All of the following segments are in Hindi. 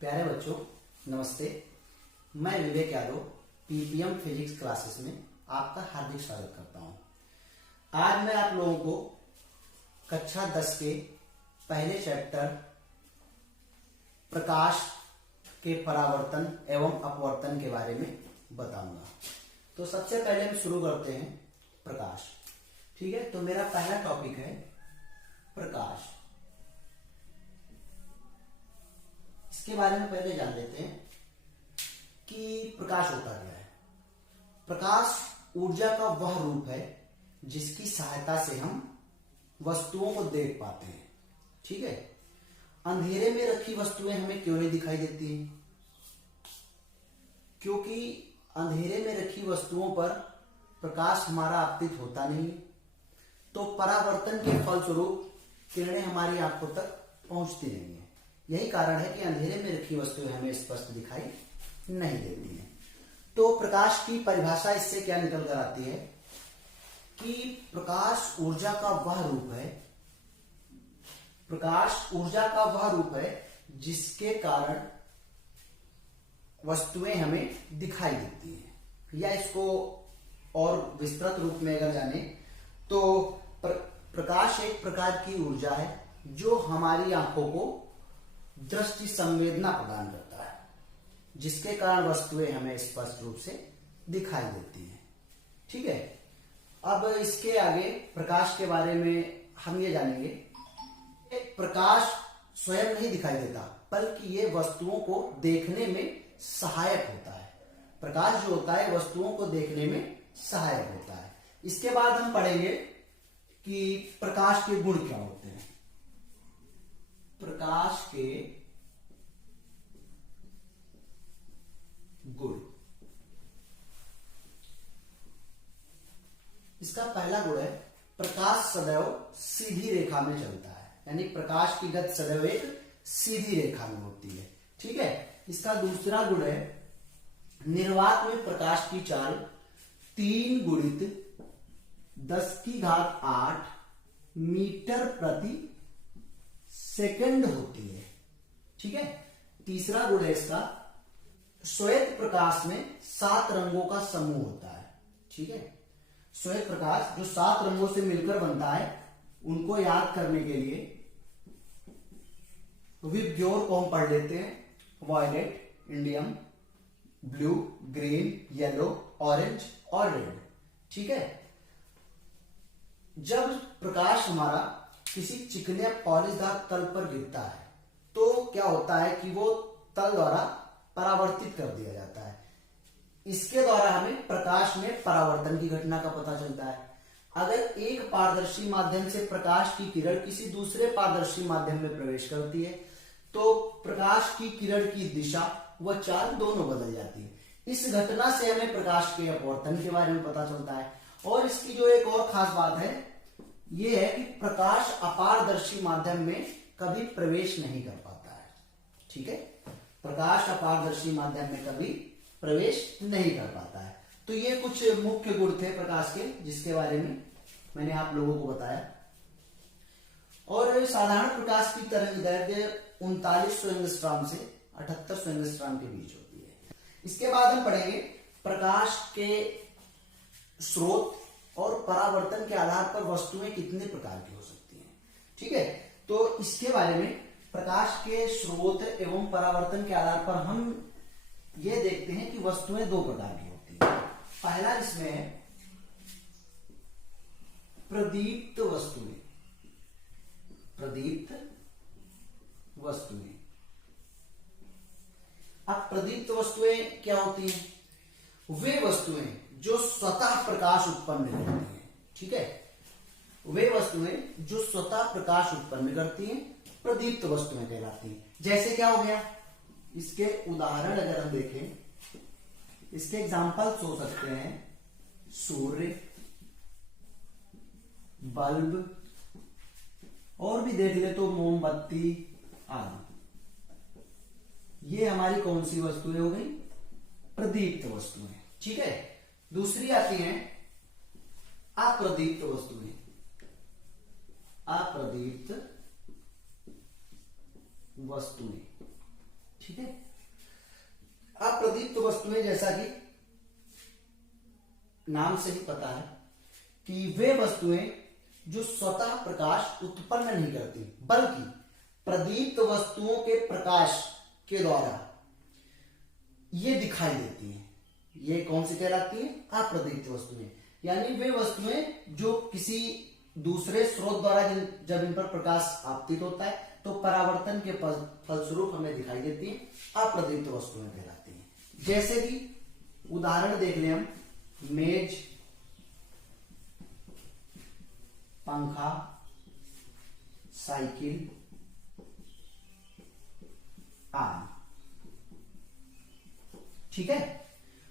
प्यारे बच्चों, नमस्ते। मैं विवेक यादव पीपीएम फिजिक्स क्लासेस में आपका हार्दिक स्वागत करता हूं। आज मैं आप लोगों को कक्षा 10 के पहले चैप्टर प्रकाश के परावर्तन एवं अपवर्तन के बारे में बताऊंगा। तो सबसे पहले हम शुरू करते हैं प्रकाश। ठीक है, तो मेरा पहला टॉपिक है प्रकाश। इसके बारे में पहले जान लेते हैं कि प्रकाश होता क्या है। प्रकाश ऊर्जा का वह रूप है जिसकी सहायता से हम वस्तुओं को देख पाते हैं। ठीक है, अंधेरे में रखी वस्तुएं हमें क्यों नहीं दिखाई देती हैं? क्योंकि अंधेरे में रखी वस्तुओं पर प्रकाश हमारा आपतित होता नहीं, तो परावर्तन के फलस्वरूप किरणें हमारी आंखों तक पहुंचती नहीं है। यही कारण है कि अंधेरे में रखी वस्तुएं हमें स्पष्ट दिखाई नहीं देती हैं। तो प्रकाश की परिभाषा इससे क्या निकल कर आती है कि प्रकाश ऊर्जा का वह रूप है, प्रकाश ऊर्जा का वह रूप है जिसके कारण वस्तुएं हमें दिखाई देती हैं। या इसको और विस्तृत रूप में अगर जाने तो प्रकाश एक प्रकार की ऊर्जा है जो हमारी आंखों को दृष्टि संवेदना प्रदान करता है, जिसके कारण वस्तुएं हमें स्पष्ट रूप से दिखाई देती हैं। ठीक है, अब इसके आगे प्रकाश के बारे में हम ये जानेंगे। प्रकाश स्वयं नहीं दिखाई देता, बल्कि ये वस्तुओं को देखने में सहायक होता है। प्रकाश जो होता है वस्तुओं को देखने में सहायक होता है। इसके बाद हम पढ़ेंगे कि प्रकाश के गुण क्या होते हैं। प्रकाश के गुण। इसका पहला गुण है प्रकाश सदैव सीधी रेखा में चलता है, यानी प्रकाश की गति सदैव एक सीधी रेखा में होती है। ठीक है, इसका दूसरा गुण है निर्वात में प्रकाश की चाल 3 गुणित 10⁸ मीटर प्रति सेकंड होती है। ठीक है, तीसरा गुण है इसका श्वेत प्रकाश में 7 रंगों का समूह होता है। ठीक है, श्वेत प्रकाश जो 7 रंगों से मिलकर बनता है, उनको याद करने के लिए विबग्योर को हम पढ़ लेते हैं। Violet, indium, blue, green, yellow, orange और रेड। ठीक है, जब प्रकाश हमारा किसी चिकने पॉलिशदार तल पर गिरता है तो क्या होता है कि वो तल द्वारा परावर्तित कर दिया जाता है। इसके द्वारा हमें प्रकाश में परावर्तन की घटना का पता चलता है। अगर एक पारदर्शी माध्यम से प्रकाश की किरण किसी दूसरे पारदर्शी माध्यम में प्रवेश करती है तो प्रकाश की किरण की दिशा व चाल दोनों बदल जाती है। इस घटना से हमें प्रकाश के अपवर्तन के बारे में पता चलता है। और इसकी जो एक और खास बात है ये है कि प्रकाश अपारदर्शी माध्यम में कभी प्रवेश नहीं कर पाता है। ठीक है, प्रकाश अपारदर्शी माध्यम में कभी प्रवेश नहीं कर पाता है। तो ये कुछ मुख्य गुण थे प्रकाश के, जिसके बारे में मैंने आप लोगों को बताया। और साधारण प्रकाश की तरंगदैर्घ्य 3900 एंगस्ट्रॉम से 7800 एंगस्ट्रॉम के बीच होती है। इसके बाद हम पढ़ेंगे प्रकाश के स्रोत और परावर्तन के आधार पर वस्तुएं कितने प्रकार की हो सकती हैं। ठीक है, तो इसके बारे में प्रकाश के स्रोत एवं परावर्तन के आधार पर हम ये देखते हैं कि वस्तुएं 2 प्रकार की होती हैं। पहला इसमें है प्रदीप्त वस्तुएं। प्रदीप्त वस्तुएं। अब प्रदीप्त वस्तुएं क्या होती हैं? वे वस्तुएं जो स्वतः प्रकाश उत्पन्न करती हैं। ठीक है, वे वस्तुएं जो स्वतः प्रकाश उत्पन्न करती हैं प्रदीप्त वस्तुएं कहलाती हैं। जैसे क्या हो गया, इसके उदाहरण अगर हम देखें, इसके एग्जाम्पल्स हो सकते हैं सूर्य, बल्ब, और भी देख ले तो मोमबत्ती आदि। ये हमारी कौन सी वस्तुएं हो गई? प्रदीप्त वस्तुएं। ठीक है, दूसरी आती हैं अप्रदीप्त वस्तुएं। अप्रदीप्त वस्तुएं। ठीक है, वस्तुएं, जैसा कि नाम से ही पता है कि वे वस्तुएं जो स्वतः प्रकाश उत्पन्न नहीं करती, बल्कि प्रदीप्त वस्तुओं के प्रकाश के द्वारा ये दिखाई देती हैं। ये कौन सी कहलाती है? अप्रदीप्त वस्तुएं। यानी वे वस्तुएं जो किसी दूसरे स्रोत द्वारा जब इन पर प्रकाश आपतित होता है तो परावर्तन के फलस्वरूप हमें दिखाई देती है, अप्रदीप्त वस्तुएं कहलाती हैं। जैसे कि उदाहरण देख लें हम, मेज, पंखा, साइकिल आदि। ठीक है,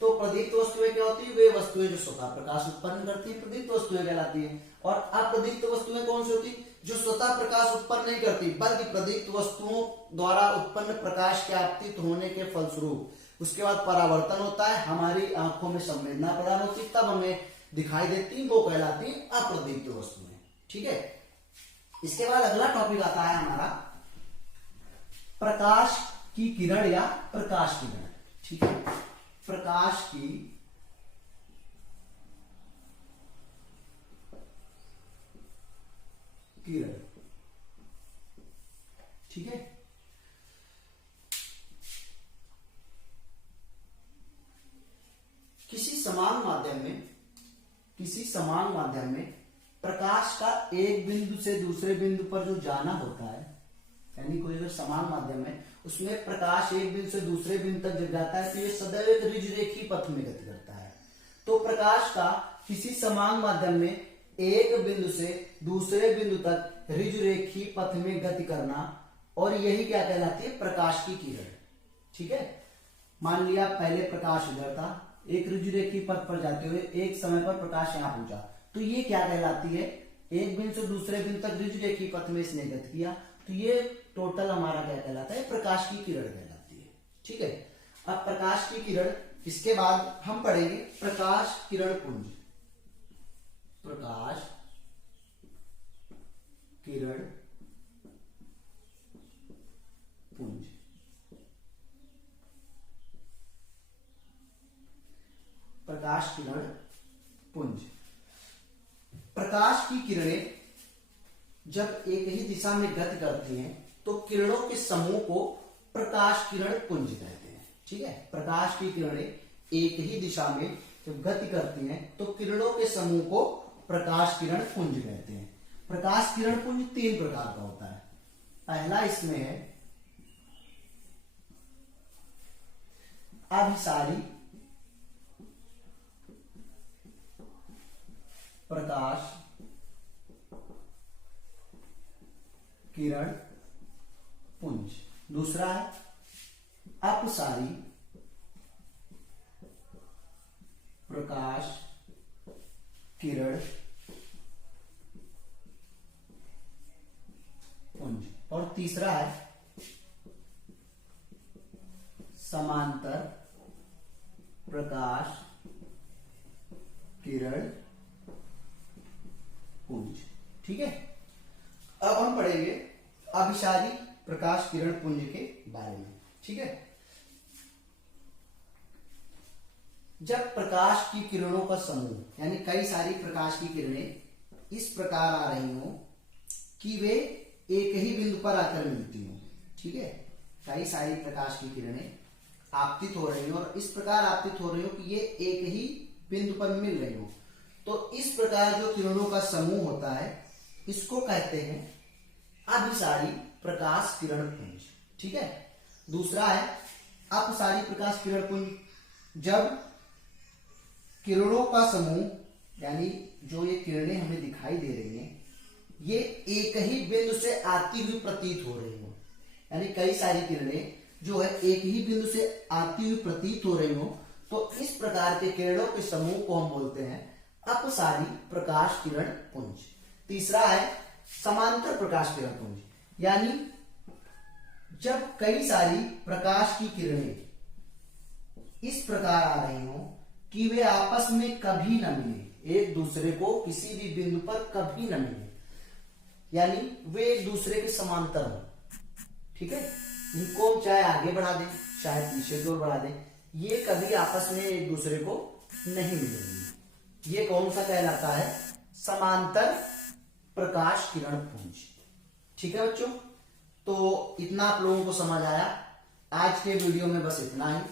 तो प्रदीप्त वस्तुएं क्या होती है? वे वस्तुएं जो स्वतः प्रकाश उत्पन्न करती है, प्रदीप्त वस्तुएं कहलाती है। और अप्रदीप्त वस्तुएं कौन सी होती? जो स्वतः प्रकाश उत्पन्न नहीं करती, बल्कि प्रदीप्त वस्तुओं द्वारा उत्पन्न प्रकाश के आपतित होने के फलस्वरूप उसके बाद परावर्तन होता है, हमारी आंखों में संवेदना प्रदान होती, तब हमें दिखाई देती, वो कहलाती है अप्रदीप्त वस्तुएं। ठीक है, इसके बाद अगला टॉपिक आता है हमारा प्रकाश की किरण या प्रकाश किरण। ठीक है, प्रकाश की किरण। ठीक है, किसी समान माध्यम में प्रकाश का एक बिंदु से दूसरे बिंदु पर जो जाना होता है, यानी कोई अगर समान माध्यम है उसमें प्रकाश एक बिंदु से दूसरे बिंदु तक जब जाता है तो ये सदैव एक ऋजुरेखी पथ में गति करता है। तो प्रकाश का किसी समान माध्यम में एक बिंदु से दूसरे बिंदु तक ऋजुरेखी पथ में गति करना, और यही क्या कहलाती है? प्रकाश की किरण। ठीक है, मान लिया पहले प्रकाश इधर था, एक ऋजुरेखी पथ पर जाते हुए एक समय पर प्रकाश यहां पहुंचा, तो ये क्या कहलाती है? एक बिंदु से दूसरे बिंदु तक ऋजुरेखी पथ में इसने गति किया, तो ये टोटल हमारा क्या कहलाता है? प्रकाश की किरण कहलाती है। ठीक है, अब प्रकाश की किरण, इसके बाद हम पढ़ेंगे प्रकाश किरण पुंज। प्रकाश किरण पुंज। प्रकाश किरण पुंज। प्रकाश की किरणें जब एक ही दिशा में गति करती हैं तो किरणों के समूह को प्रकाश किरण पुंज कहते हैं। ठीक है, प्रकाश की किरणें एक ही दिशा में जब गति करती हैं तो किरणों के समूह को प्रकाश किरण पुंज कहते हैं। प्रकाश किरण पुंज 3 प्रकार का होता है। पहला इसमें है अभिसारी प्रकाश किरण पुंज। दूसरा है अपसारी प्रकाश किरण पुंज। और तीसरा है समांतर प्रकाश किरण पुंज। ठीक है, अब हम पढ़ेंगे अभिसारी प्रकाश किरण पुंज के बारे में। ठीक है, जब प्रकाश की किरणों का समूह यानी कई सारी प्रकाश की किरणें इस प्रकार आ रही हो कि वे एक ही बिंदु पर आकर मिलती हो। ठीक है, कई सारी प्रकाश की किरणें आपतित हो रही हो और इस प्रकार आपतित हो रही हो कि ये एक ही बिंदु पर मिल रही हो, तो इस प्रकार जो किरणों का समूह होता है इसको कहते हैं अभिसारी प्रकाश किरण पुंज। ठीक है, दूसरा है अपसारी प्रकाश किरण पुंज। जब किरणों का समूह यानी जो ये किरणें हमें दिखाई दे रही हैं ये एक ही बिंदु से आती हुई प्रतीत हो रही हो, यानी कई सारी किरणें जो है एक ही बिंदु से आती हुई प्रतीत हो रही हो, तो इस प्रकार के किरणों के समूह को हम बोलते हैं अपसारी प्रकाश किरण पुंज। तीसरा है समांतर प्रकाश किरण पुंज, यानी जब कई सारी प्रकाश की किरणें इस प्रकार आ रही हो कि वे आपस में कभी न मिले, एक दूसरे को किसी भी बिंदु पर कभी न मिले, यानी वे एक दूसरे के समांतर हो। ठीक है, इनको हम चाहे आगे बढ़ा दें चाहे पीछे की ओर बढ़ा दें, ये कभी आपस में एक दूसरे को नहीं मिलेंगी। ये कौन सा कहलाता है? समांतर प्रकाश किरण पुंज। ठीक है बच्चों, तो इतना आप लोगों को समझ आया। आज के वीडियो में बस इतना ही।